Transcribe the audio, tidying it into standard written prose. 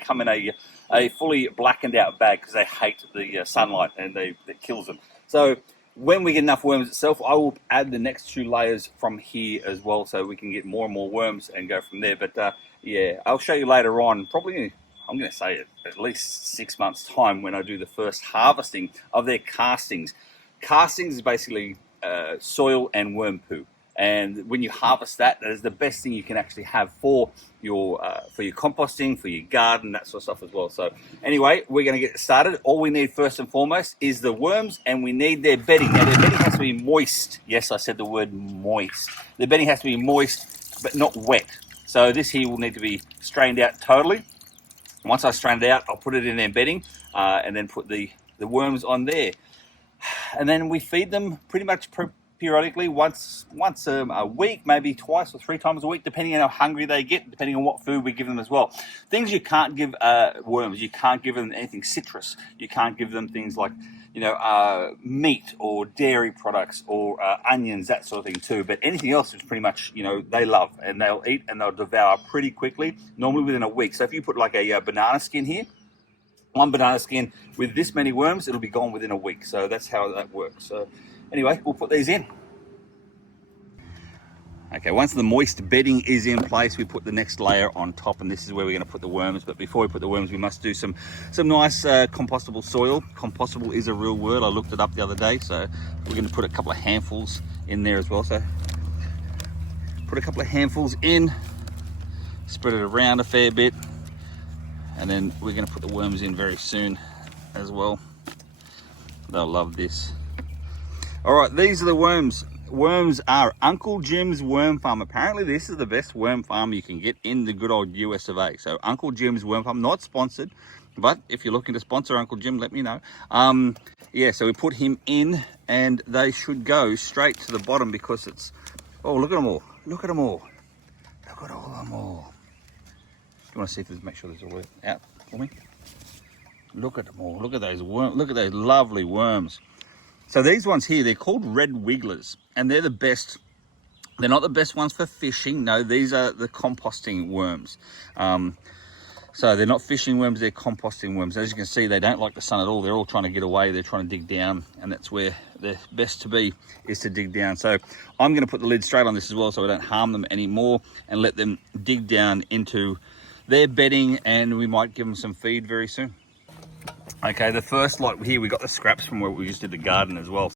come in a fully blackened out bag because they hate the sunlight and it kills them. So when we get enough worms itself, I will add the next 2 layers from here as well, so we can get more and more worms and go from there. But yeah, I'll show you later on, probably I'm going to say at least 6 months time, when I do the first harvesting of their castings. Castings is basically soil and worm poo. And when you harvest that, that is the best thing you can actually have for your composting, for your garden, that sort of stuff as well. So anyway, we're going to get started. All we need first and foremost is the worms, and we need their bedding. Now, their bedding has to be moist. Yes, I said the word moist. The bedding has to be moist, but not wet. So this here will need to be strained out totally. Once I strain it out, I'll put it in their bedding and then put the worms on there. And then we feed them pretty much periodically, once a week, maybe twice or 3 times a week, depending on how hungry they get, depending on what food we give them as well. Things you can't give worms, you can't give them anything citrus. You can't give them things like, meat or dairy products or onions, that sort of thing too. But anything else is pretty much, they love, and they'll eat and they'll devour pretty quickly, normally within a week. So if you put like a banana skin here, 1 banana skin with this many worms, it'll be gone within a week. So that's how that works. So anyway, we'll put these in. Okay, once the moist bedding is in place, we put the next layer on top, and this is where we're going to put the worms. But before we put the worms, we must do some nice compostable soil. Compostable is a real word. I looked it up the other day, so we're going to put a couple of handfuls in there as well. So put a couple of handfuls in, spread it around a fair bit, and then we're going to put the worms in very soon as well. They'll love this. All right, these are the worms. Worms are Uncle Jim's Worm Farm. Apparently this is the best worm farm you can get in the good old US of A. So Uncle Jim's Worm Farm, not sponsored, but if you're looking to sponsor Uncle Jim, let me know. Yeah, so we put him in, and they should go straight to the bottom because it's, oh, look at them all. Look at them all. Look at all of them all. You want to see if there's, make sure there's a word out for me? Look at them all. Look at those worms. Look at those lovely worms. So these ones here, they're called red wigglers, and they're the best. They're not the best ones for fishing. No, these are the composting worms. So they're not fishing worms, they're composting worms. As you can see, they don't like the sun at all. They're all trying to get away. They're trying to dig down, and that's where they're best to be, is to dig down. So I'm going to put the lid straight on this as well, so I don't harm them anymore, and let them dig down into their bedding, and we might give them some feed very soon. Okay, the first lot here, we got the scraps from where we just did the garden as well.